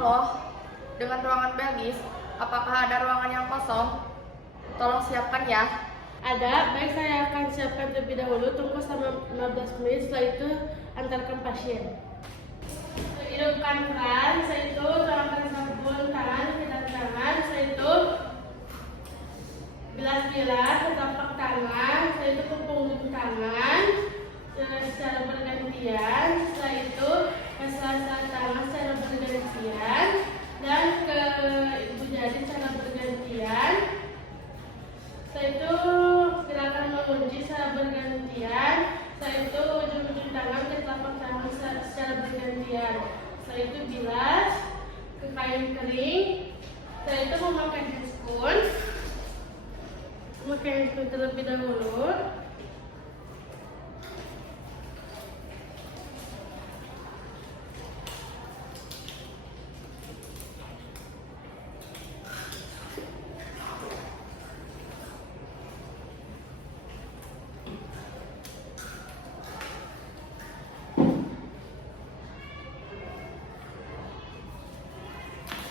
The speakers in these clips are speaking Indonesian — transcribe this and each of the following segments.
Halo, dengan ruangan Belgis, apakah ada ruangan yang kosong? Tolong siapkan ya. Ada, baik saya akan siapkan terlebih dahulu, tunggu selama 15 menit, setelah itu antarkan pasien. Hidupkan keran, setelah itu tuangkan sabun tangan ke dalam tangan, setelah itu bilas-bilas ke telapak tangan, setelah itu ke punggung tangan secara bergantian, setelah itu ke sela-sela tangan secara bergantian, dan ke ibu jari secara bergantian. Setelah itu gerakan mengunci secara bergantian. Setelah itu ujung-ujung tangan ke telapak tangan secara bergantian. Setelah itu bilas ke kain kering. Setelah itu memakai handscoon. Memakai handscoon terlebih dahulu.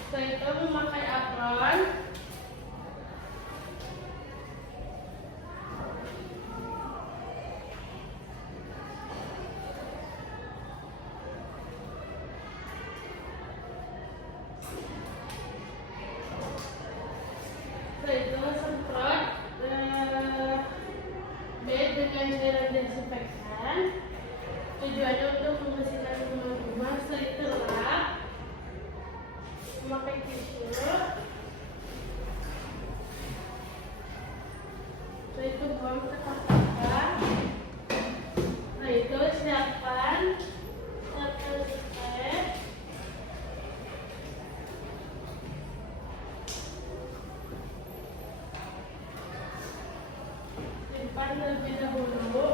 Setelah itu memakai apron. Setelah itu semprot bed dengan cairan desinfektan. Tujuannya untuk membersihkan kuman-kuman. Setelah itu lap. Memakai tisu. Setelah itu buang ke kotak. Setelah itu siapkan spray. Simpan terlebih dahulu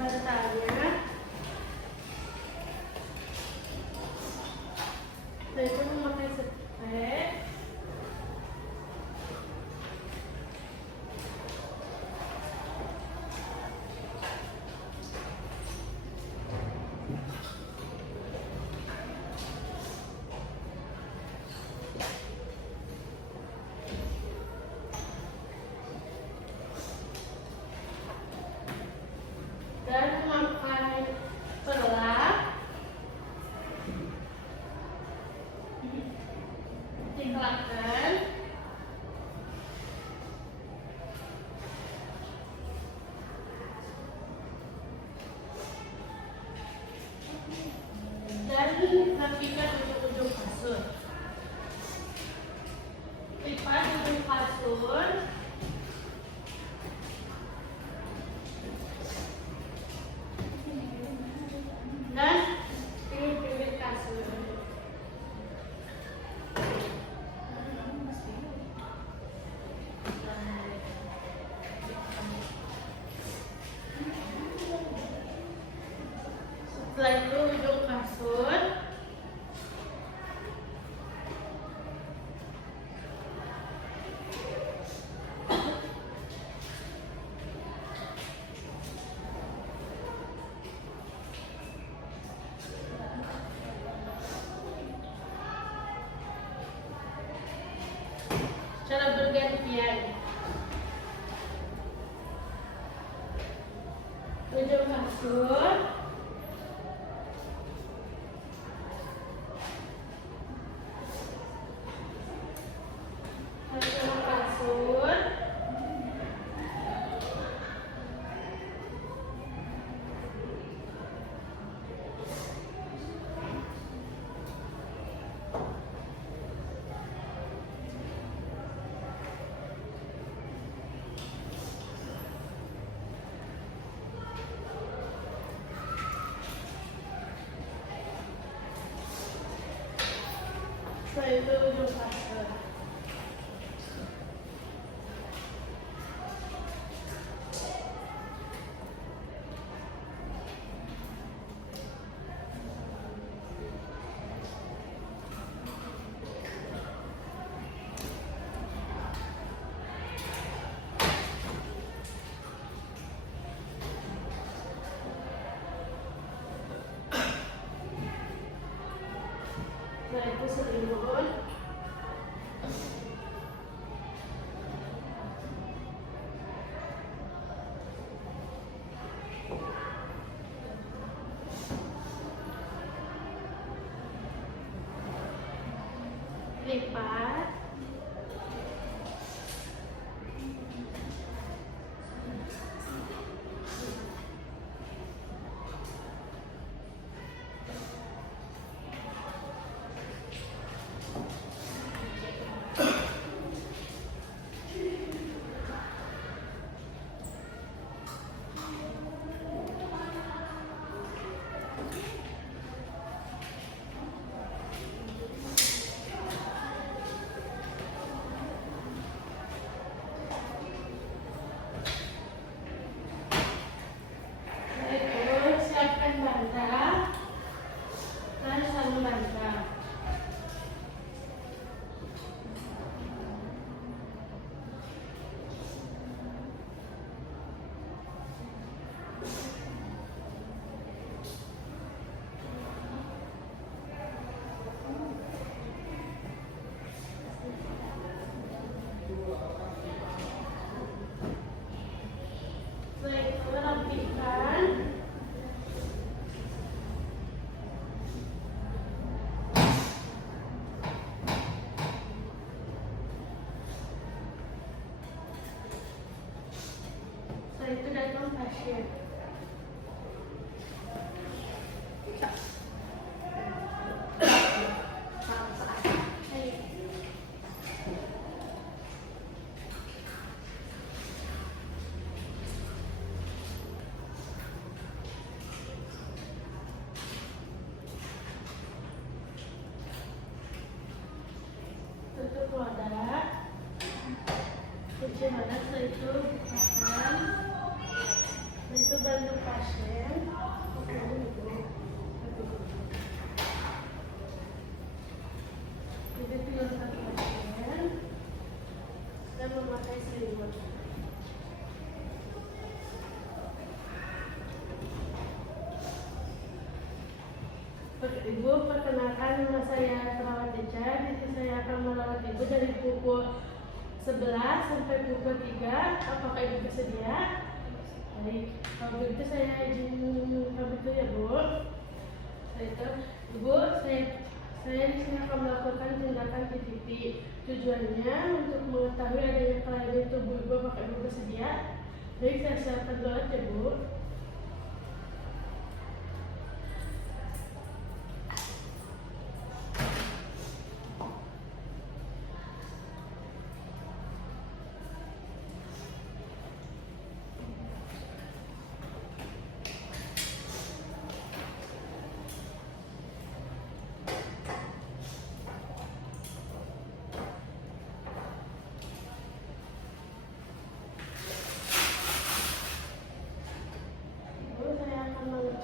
bantalnya. Setelah itu memakai spray. Dan memakai pelak. Dikeluarkan. Dan rapikan ujung-ujung kasur. Lipat ujung kasur. Dan pinggir-pinggir kasur. Setelah itu ujung kasur. Secara bergantian. Ujung kasur. Ujung kasur. Setelah itu ujung kasur. Setelah itu selimut. Lipat. Setelah itu datang pasien. Tutup wadah. Cuci wadah, setelah itu bukakan. Itu bantu pasien. Jadi tinggalkan pasien dan memakai selimut. Ibu, perkenalkan nama saya perawat Eca. Di sini saya akan merawat ibu dari pukul 11 sampai pukul 3. Apakah ibu bersedia? Baik, kalau begitu saya izin pamit dulu ya Bu. Setelah itu, Ibu, saya di sini akan melakukan tindakan PTP. Tujuannya untuk mengetahui adanya kelainan di tubuh Ibu. Apakah Ibu bersedia? Baik, saya siapkan dulu ya Bu.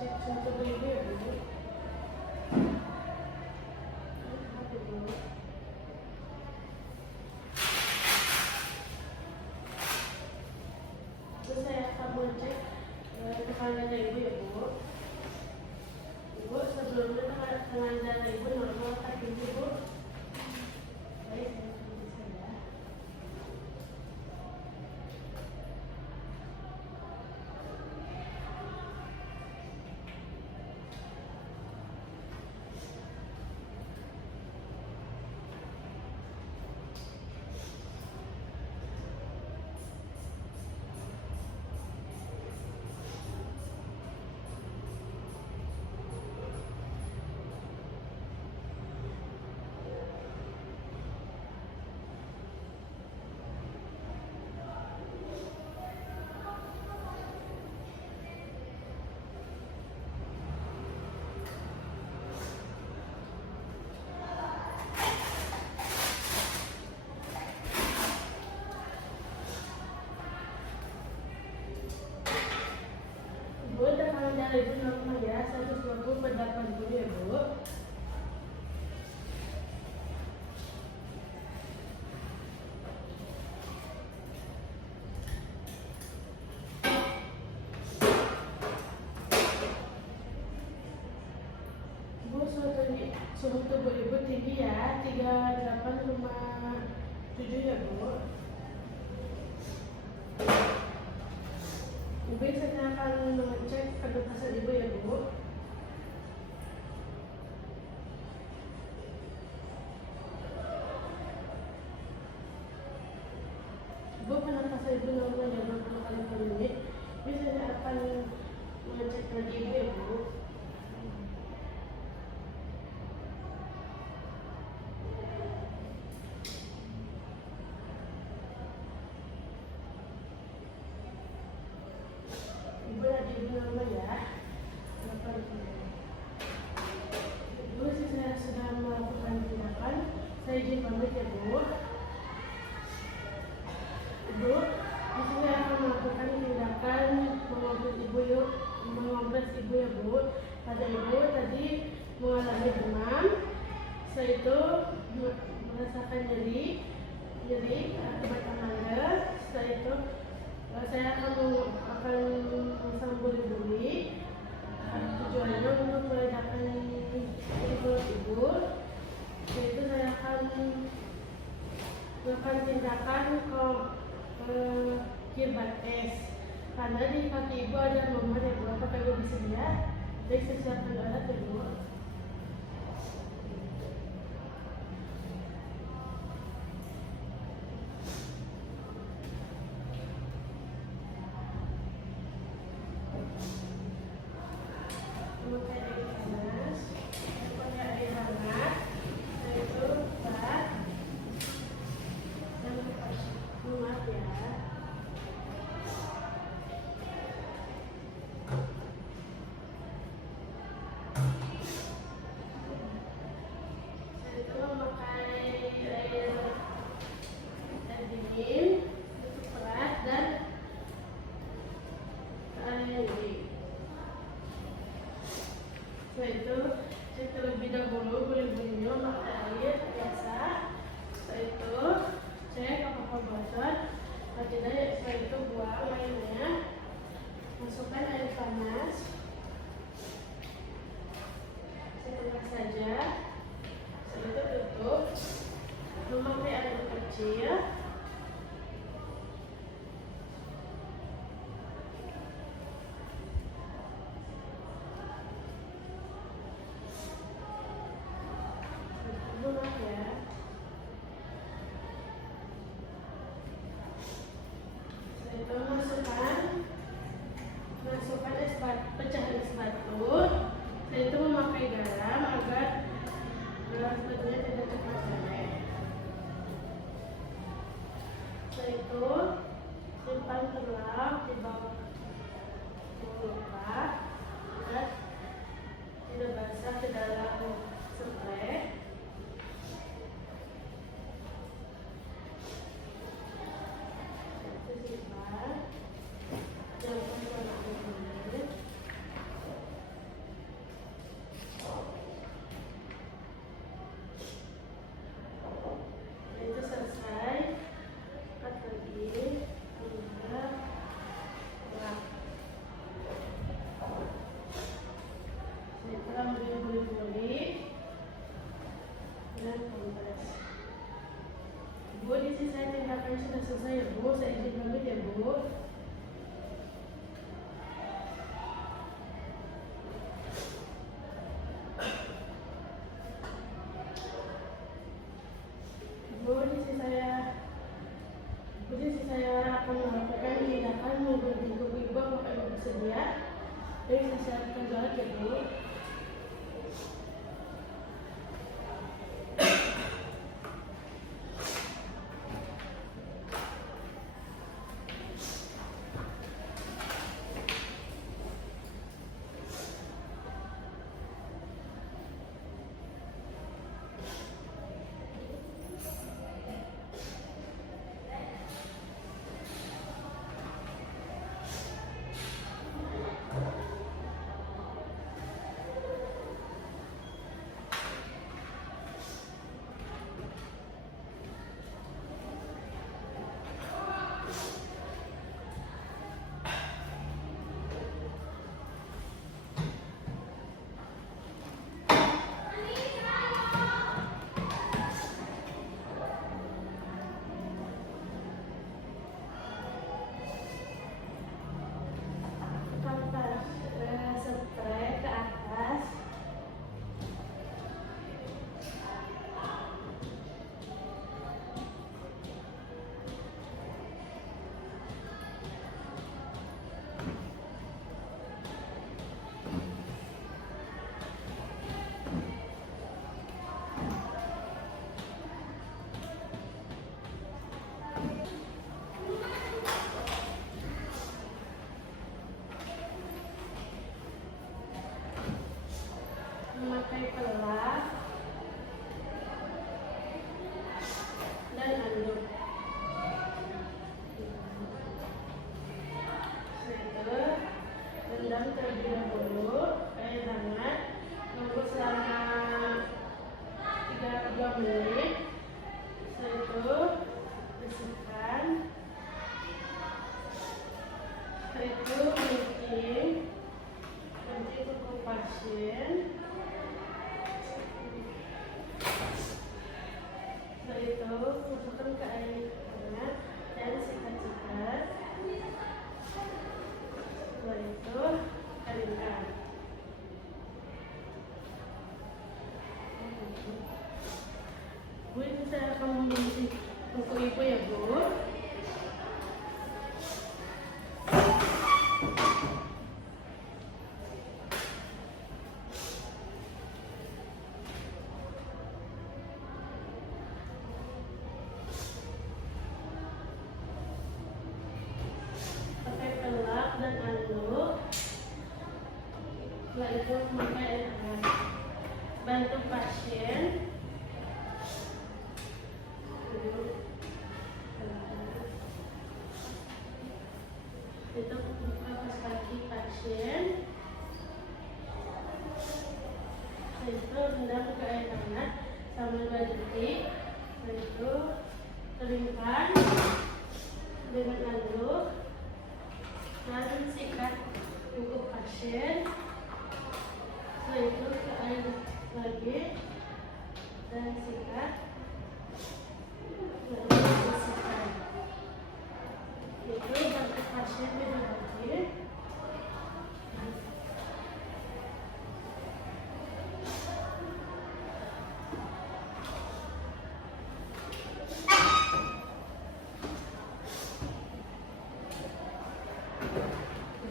Cek suhu tubuh ibu ya Bu. Terus saya akan mengecek tekanannya ibu ya Bu. Ibu, sebelumnya tekanan darah ibu normal tak tinggi Bu? Baik, saya periksa ya. Bu, tekanan darah ibu normal ya, 120/80 ya Bu. Bu, Suhu tubuh ibu tinggi ya, 38,7 ya Bu. Ibu saya akan mengecek penugasan ibu ya Bu. Ibu penapasan ibu normal ya 20 kali per menit. Ibu saya akan mengecek lagi ibu ya Bu. Ibu lagi ibu normal ya. Ibu saya sudah melakukan tindakan. Saya izin pamit ya Bu. Ibu, di sini akan melakukan tindakan mengobras ibu ya Bu. Pada ibu tadi mengalami demam, setelah itu merasakan nyeri akibat amanda. Setelah itu saya akan memasang buli-buli. Tujuannya untuk meredakan perut ibu. Setelah itu saya akan melakukan tindakan ke kirbat es, karena di kaki ibu ada memar ya Bu. Apakah ibu bisa lihat? Jadi saya siapkan alat ya Bu. Memakai air panas, pakai air hangat, yaitu bat dan maaf ya. Saya itu memakai air dingin untuk berat dan air yang dingin. Setelah itu saya terlebih dahulu buli-bulinya memakai air biasa. Setelah itu saya kapal bocor. Setelah itu buang airnya, masukkan air panas, setengah saja. Setelah itu tutup, memakai air kecil. Maaf ya. Setelah itu masukkan es batu, pecahan es batu. Setelah itu memakai garam agar gelas batunya tidak cepat meleleh. Setelah itu simpan gelap di bawah luka agar tidak basah ke dalam spray. Itu selesai. Angkat lagi, pelak dan anduk. Setelah itu rendam terlebih dahulu air hangat, tunggu selama 2 menit. Setelah itu bersihkan. Setelah itu kencing kuku pasien. Setelah itu masukkan ke air hangat dan sikat-sikat. Setelah itu keringkan. Bu, ini saya akan membenci kuku ibu ya, Bu. Pakai pelak dan anduk. Setelah itu memakai air hangat. Bantu pasien. Itu buka pas kaki pasien. Setelah itu rendam ke air hangat selama 2 detik. Setelah itu keringkan dengan anduk dan sikat kuku pasien. Setelah itu ke air lagi dan sikat. Lalu bersihkan. Itu bantu pasien beda lagi.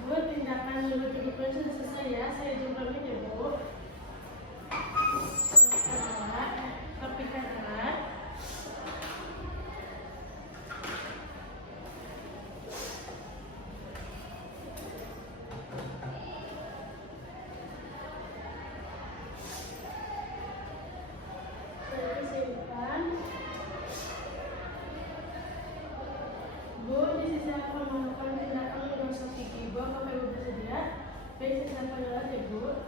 Bu, tindakan menuju sudah selesai ya. Saya jumpa lagi ya, Bu. Rapikan alat. Setelah itu simpan. Bu, di sisi akan melakukan tindakan menggosok gigi. Bu, apakah Ibu bersedia? Baik, saya siapkan alat ya, Bu.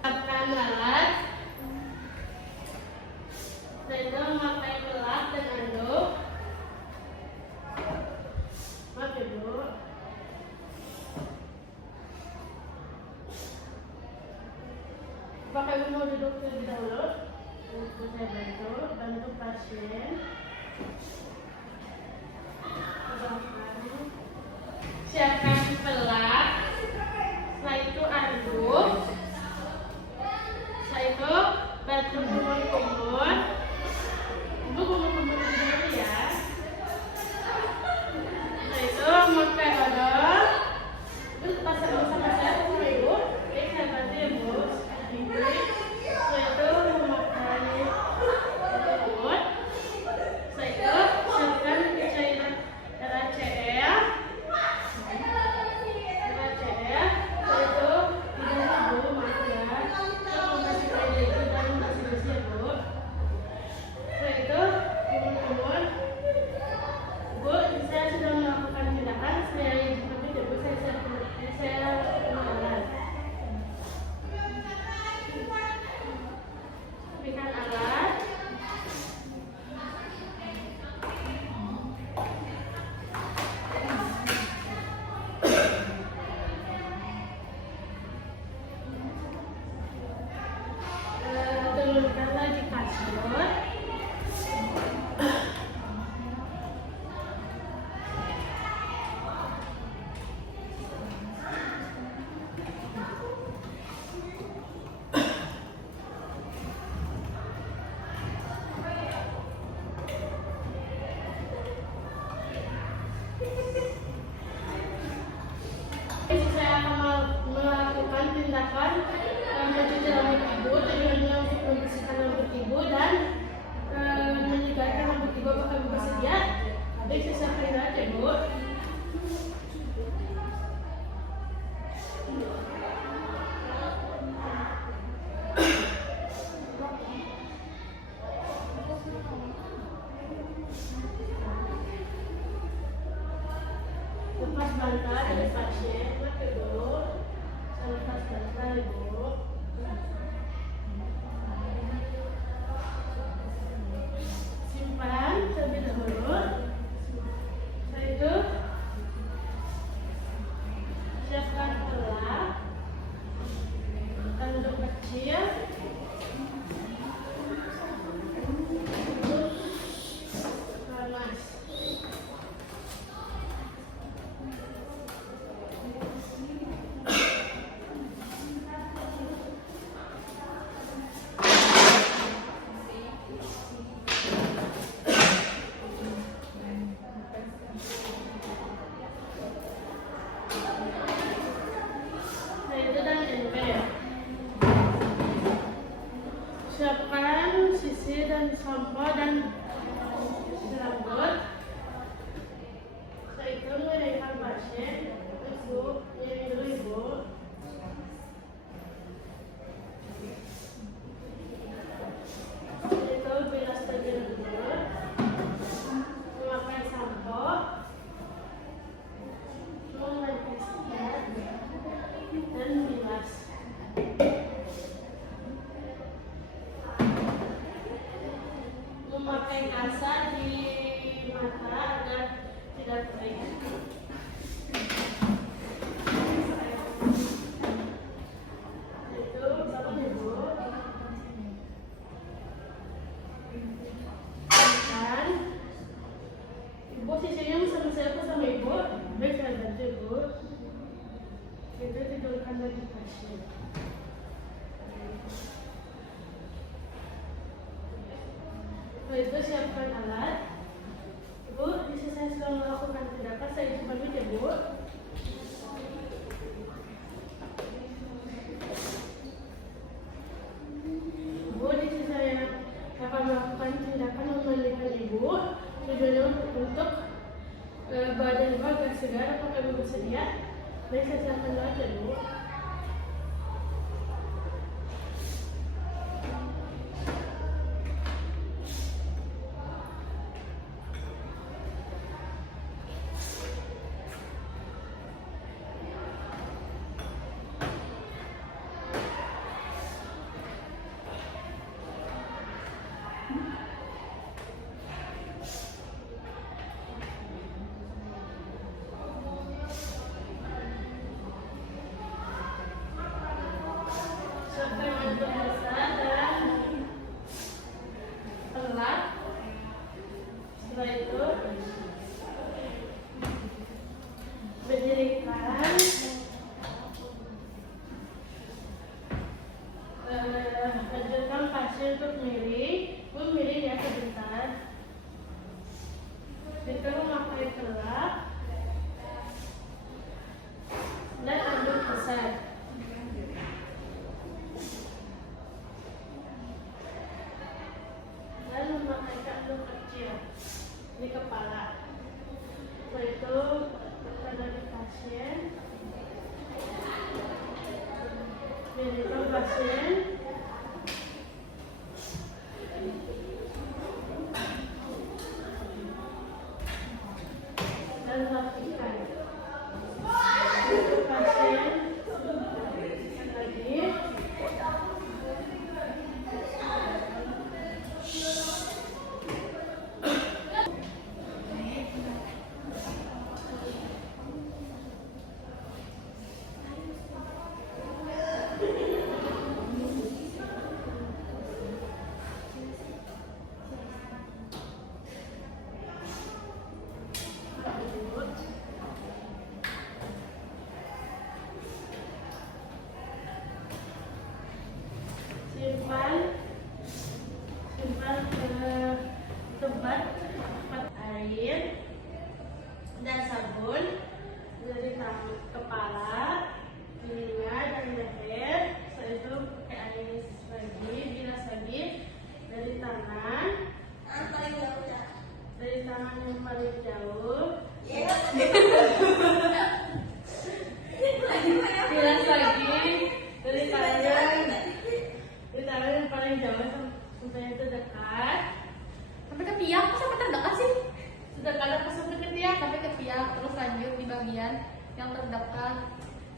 Siapkan alat. Setelah itu memakai pelak dan anduk. Maaf ya, Bu. Apakah Ibu mau duduk terlebih dahulu? Untuk saya bantu pasien. Siapkan pelak. Setelah itu anduk. Setelah itu bantu kumur-kumur. Ibu kumur-kumur dulu ya. Setelah itu memakai odol. Ibu pasang dulu sama saya atau sama Ibu? Oke, saya bantu ya, Bu. Setelah itu memakai kumur. Setelah itu siapkan cairan RACL. Setelah itu tidak Bu, maaf ya. Saya mau kasih air itu dan bersih-bersih ya, Bu. Setelah itu kumur-kumur. Bu, saya sudah melakukan tindakan. Saya seperti itu, Bu. Saya lakukan. Berikan alat. Turunkan lagi kasur. Saya akan melakukan tindakan mencuci rambut Ibu tujuannya untuk membersihkan rambut bantal dari pasien, pakai Ibu. Lepas bantal Ibu. Simpan terlebih dahulu. Setelah itu siapkan pelak, tanduk kecil, panas. Siapkan sisir dan sampo dan rambut. Setelah itu mengeringkan pasien. Ibu, ini dulu Ibu. Setelah itu bilas bagian dulu. Memakai sampo. Memakai sikat dan bilas. Memakai kasa di mata agar tidak kering. Itu bangun Ibu. Dan Ibu sisirnya sama siapa sama Ibu? Baik, saya bantu Ibu. Itu tidurkan lagi pasien. Setelah itu siapkan alat. Ibu, bisa saya sedang melakukan tindakan, saya izin pamit ya Bu. Ibu, di sini saya akan melakukan tindakan memandikan Ibu. Tujuannya untuk badan Ibu agar segar. Apakah Ibu bersedia? Baik, saya siapkan alat ya Bu. Setelah itu berdirikan, lanjutkan pasien untuk miring, pun miring ya sebentar. Kita memakai telak dan anduk besar. Dan memakai anduk kecil di kepala. Setelah itu pada di pasien, dirikan pasien, dan lakukan pasien lagi. Simpan tempat air dan sabun dari kepala, telinga dan leher. Setelah itu pakai air lagi, bilas lagi dari tangan yang paling jauh. Bilas lagi dari tangan yang paling jauh sampai itu dekat. Sampai ke tiang, kok sampai terdekat sih? Sudah kadang sampai ke tiang. Sampai ke tiang, terus lanjut di bagian bagian yang terdekat.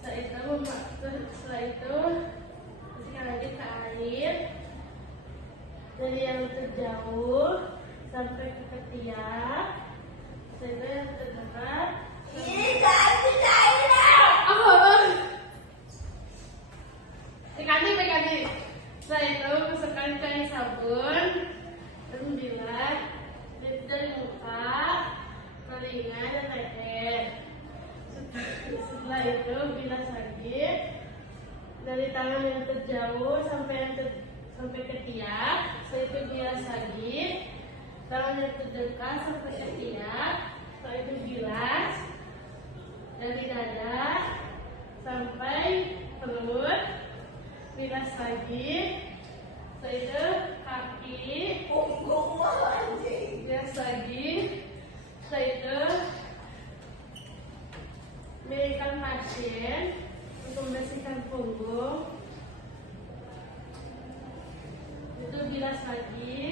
Setelah itu masukkan lagi ke air dari yang terjauh sampai ke ketiak. Setelah itu yang terdekat. Ganti. Setelah itu masukkan ke air sabun dan bilas dari muka, telinga, dan leher. Setelah itu bilas lagi dari tangan yang terjauh sampai ketiak. Setelah itu bilas lagi tangan yang terdekat sampai ketiak. Setelah itu bilas dari dada sampai perut. Bilas lagi. Setelah itu kaki. Bilas lagi. Setelah itu miringkan pasien untuk membersihkan punggung. Itu bilas lagi.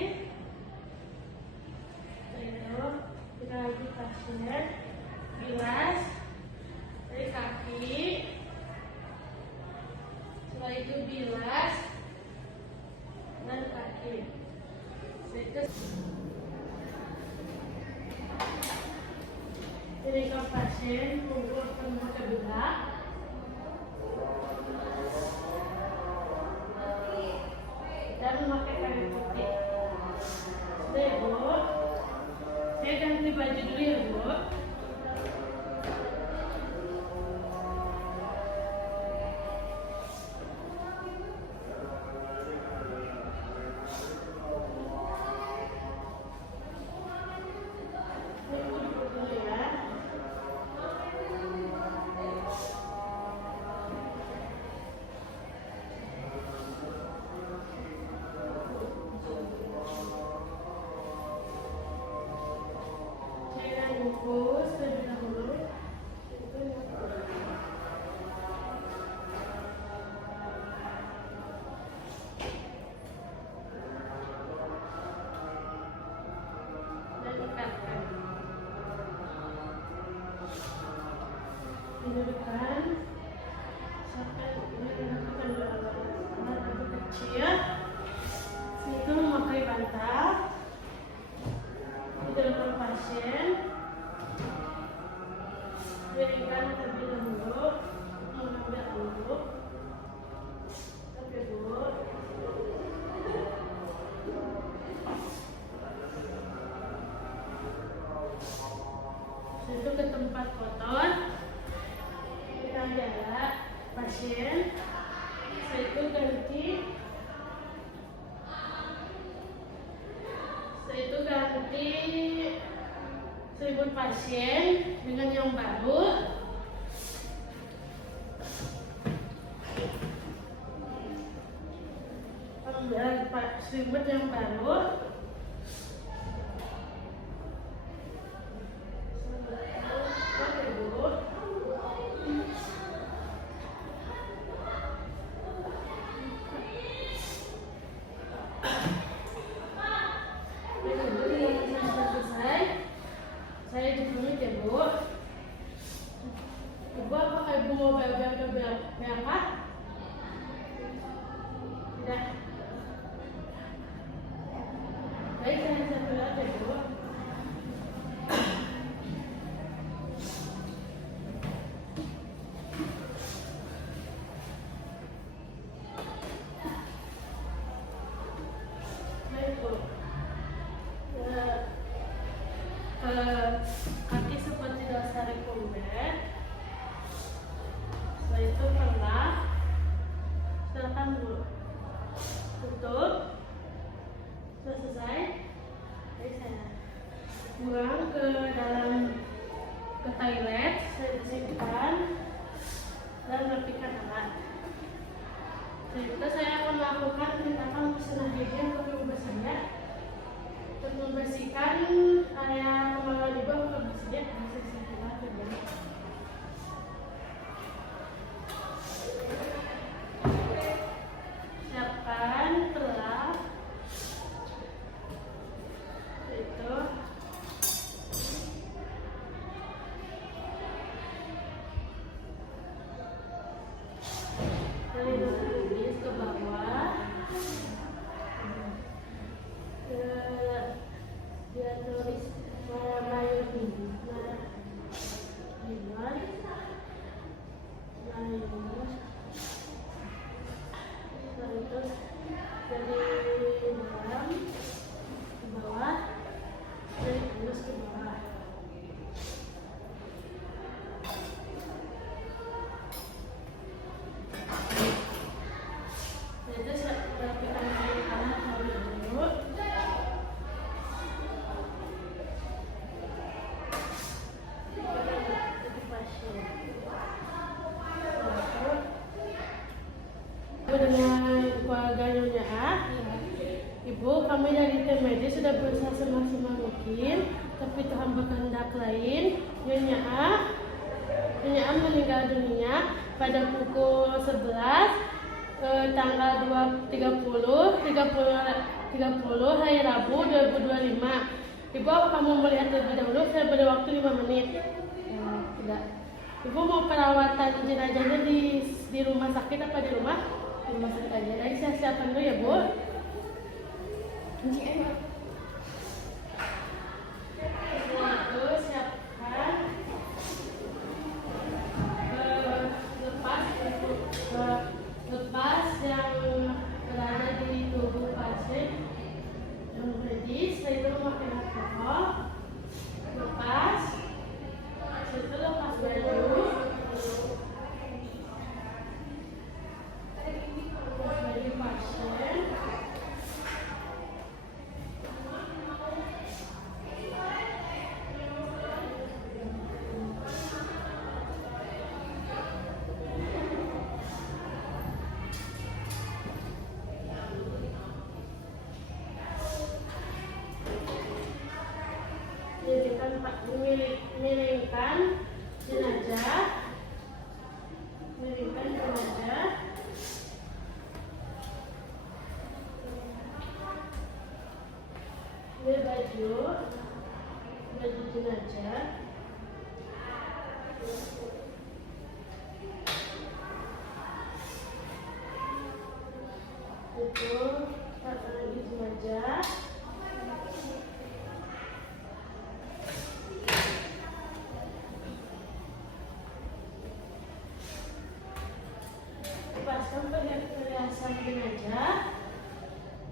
Setelah itu kita lagi pasien, bilas dari kaki. Setelah itu bilas dan kaki. Setelah itu miringkan pasien, punggung akan kedua. Dan memakai kain putih. Sudah ya Bu, saya ganti baju dulu ya Bu. Dudukkan sampai melakukan alat kecil. Itu memakai bantal di depan pasien. Berikan terlebih dahulu mengambil anduk. Oke Bu. Itu ke tempat kotor. Kita jalan pasien. Setelah itu ganti. Setelah itu ganti selimut pasien dengan yang baru. Ambil selimut yang baru. Saya dipamit ya Bu. Ibu apakah Ibu mau berangkat? Tidak. Baik, saya satu aja Bu. Baik Bu. Kaki seperti dasar rekomben. Setelah itu perlah. Silakan Bu. Tutup. Sudah selesai. Jadi saya buang ke dalam ke toilet. Saya bersihkan dan rapikan alat. Setelah itu saya akan melakukan tindakan bersih higien untuk ibu saya. Untuk membersihkan area kemaluan ibu untuk bersihnya masih sedikit aja. Siapkan telah itu Ibu, kami dari tim medis sudah berusaha semaksimal mungkin, tapi Tuhan berkehendak lain. Nyonya A meninggal dunia pada pukul 11 tanggal 30 hari Rabu 2025. Ibu, apa kamu melihat lebih dahulu? Saya beri waktu 5 menit. Tidak. Ibu mau perawatan jenazahnya di rumah sakit apa di rumah? Di rumah sakit aja. Jadi saya siapkan dulu ya, Bu. Itu siapkan lepas yang berada di tubuh pasien yang medis. Saya itu memakai alkohol. Lepas baju. Baju pasien. Miringkan jenazah. Ini baju jenazah. Itu lagi jenazah. Lepaskan perhiasan jenazah,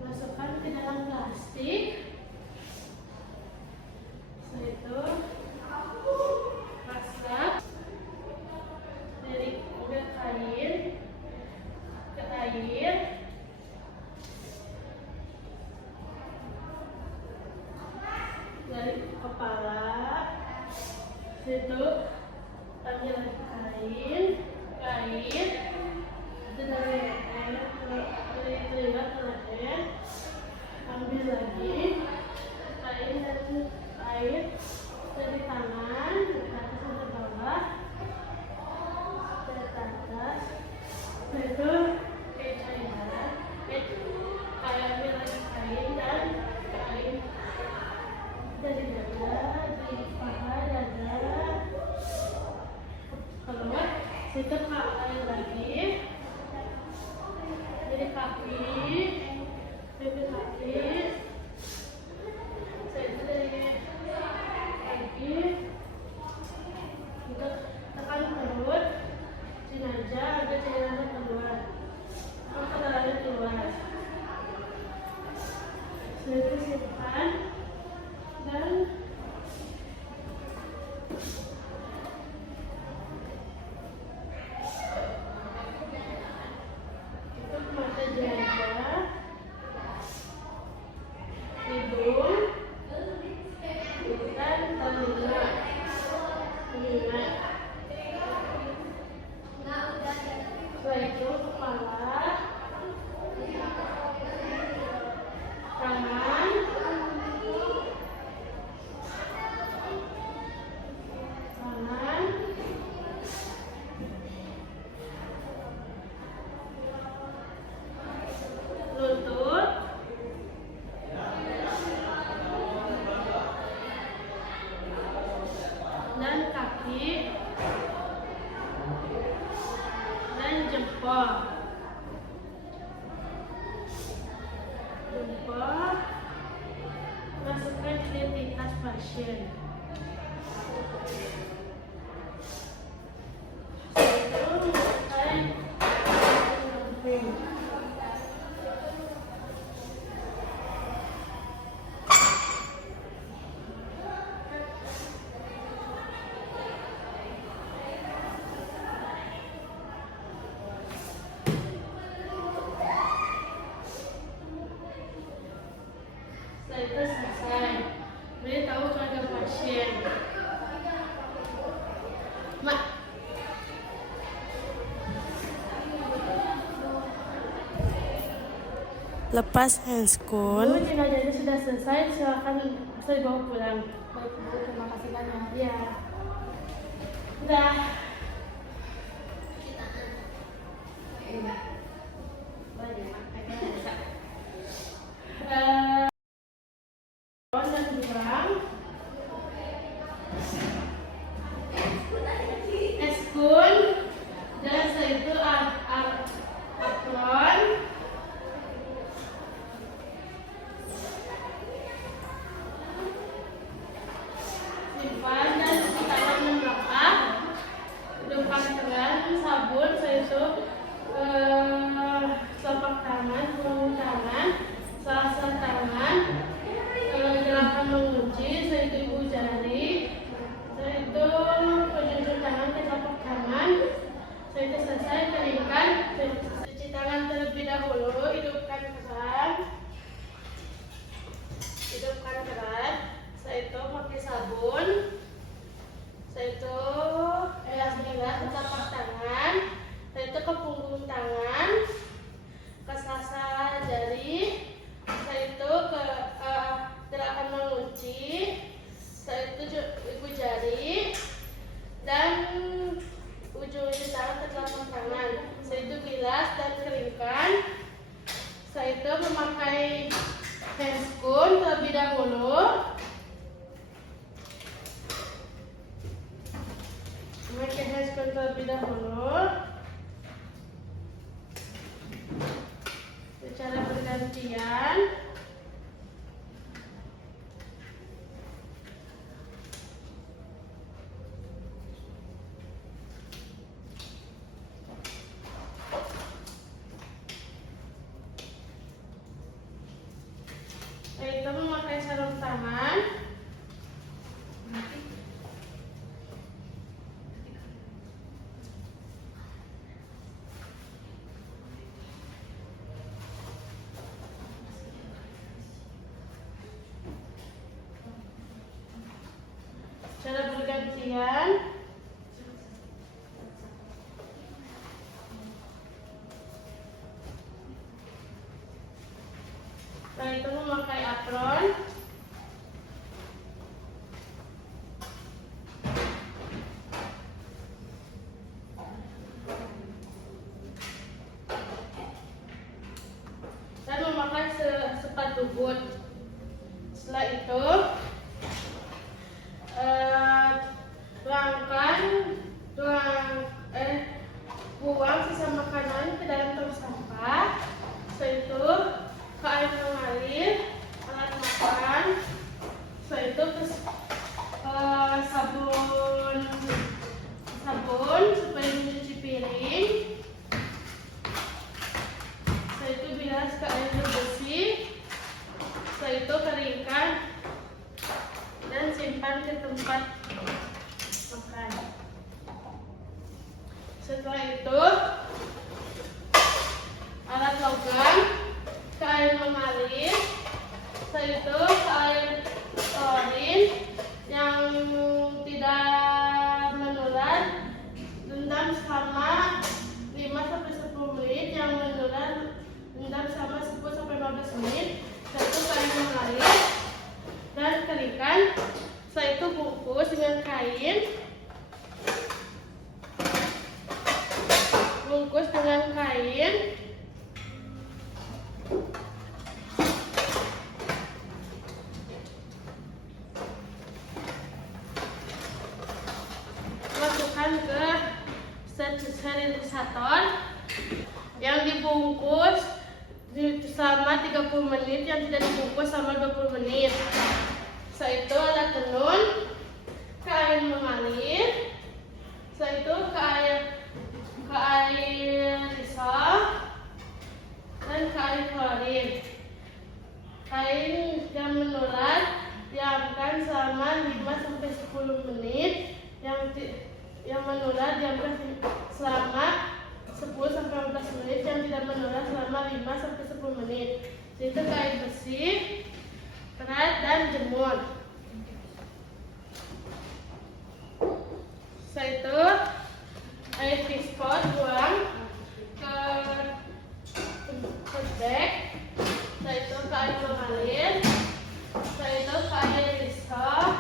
masukkan ke dalam plastik. Setelah itu masak dari kain ke air. Dari kepala, itu ambil kain ke air. Dari telinga ke leher, ambil lagi kain dan air dari tangan ke atas sampai bawah, ke atas. Itu cairan, ambil lagi kain dan air dari dada, dari paha, dada, keluar. Itu air lagi. Dari kaki, saya itu dari kaki, kita tekan perut jenazah agar cairannya keluar, darahnya keluar. Saya itu simpan dan masukkan identitas pasien. Setelah itu selesai, beritahu keluarga pasien. Mak, lepas handscoon. Bu, jenazahnya sudah selesai, silakan bisa dibawa pulang. Baik Bu, terima kasih banyak. Ya. Udah. Dan buang. Eskun. Dan setelah itu apron. Simpan dan cuci tangan membakar. Hidupkan keran, sabun, setelah itu telapak tangan, punggung tangan, selasa tangan, gerakan mengunci, setelah itu ibu jari, setelah itu ujung tangan ke telapak tangan, setelah itu selesai keringkan, cuci tangan terlebih dahulu, hidupkan keran, setelah itu pakai sabun, setelah itu elas-elas ke telapak tangan, setelah itu ke punggung tangan, ke selasa jari, setelah itu ke gerakan mengunci, setelah itu ibu jari, dan ujung-ujung tangan ke telapak tangan, setelah itu bilas dan keringkan, setelah itu memakai handscoon terlebih dahulu. Memakai handscoon terlebih dahulu. Secara bergantian. Setelah itu memakai sarung tangan. Secara bergantian. Setelah itu memakai apron. Dan memakai sepatu boot. Setelah itu buang sisa makanan ke dalam tong sampah. Setelah itu ke air mengalir, alat makan. Setelah itu ke sabun supaya mencuci piring. Setelah itu bilas ke air bersih. Setelah itu keringkan dan simpan ke tempat makan. Setelah itu alat logam ke air mengalir. Setelah itu ke air klorin yang tidak menular, rendam selama 5-10 menit, yang menular rendam selama 10-15 menit. Setelah itu ke air mengalir dan keringkan. Setelah itu bungkus dengan kain. Bungkus dengan kain. Masukkan ke sterilisator yang dibungkus selama 30 menit, yang tidak dibungkus selama 20 menit. Setelah itu alat tenun ke air mengalir. Setelah itu ke air risol dan ke air klorin. Kain yang menular diamkan selama 5-10 menit, yang menular diamkan selama 10-15 menit, yang tidak menular selama 5-10 menit. Itu ke air bersih, kerat dan jemur. Setelah itu air viskos buang ke bag. air mengalir. Setelah itu ke air desok.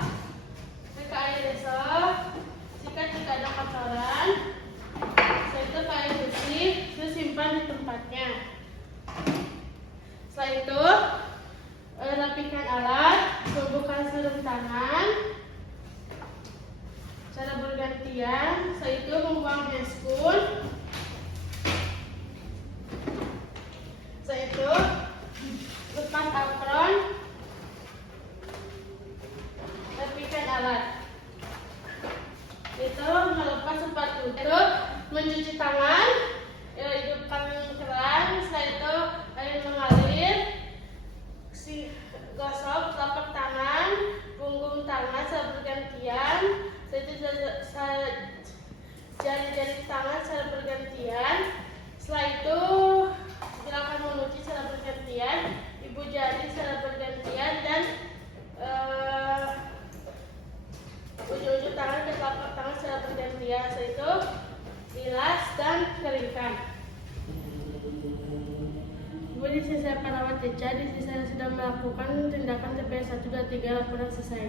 Ke air desok. Sikat jika ada kotoran. Setelah itu ke air bersih. Terus simpan di tempatnya. Setelah itu rapikan alat, tumbuhkan sarung tangan. Cara bergantian. Setelah itu membuang handscoon. Setelah itu lepas apron, rapikan alat. Itu melepas sepatu. Itu mencuci tangan, hidupkan keran. Setelah itu air mengalir, gosok telapak tangan, punggung tangan secara bergantian. Setelah itu jari-jari tangan secara bergantian. Setelah itu silakan mencuci secara bergantian, ibu jari secara bergantian, dan ujung-ujung tangan ke telapak tangan secara bergantian. Setelah itu bilas dan keringkan. Ibu di sisi perawat Eca, di sisi saya sudah melakukan tindakan TPS 1, 2, 3, laporan selesai.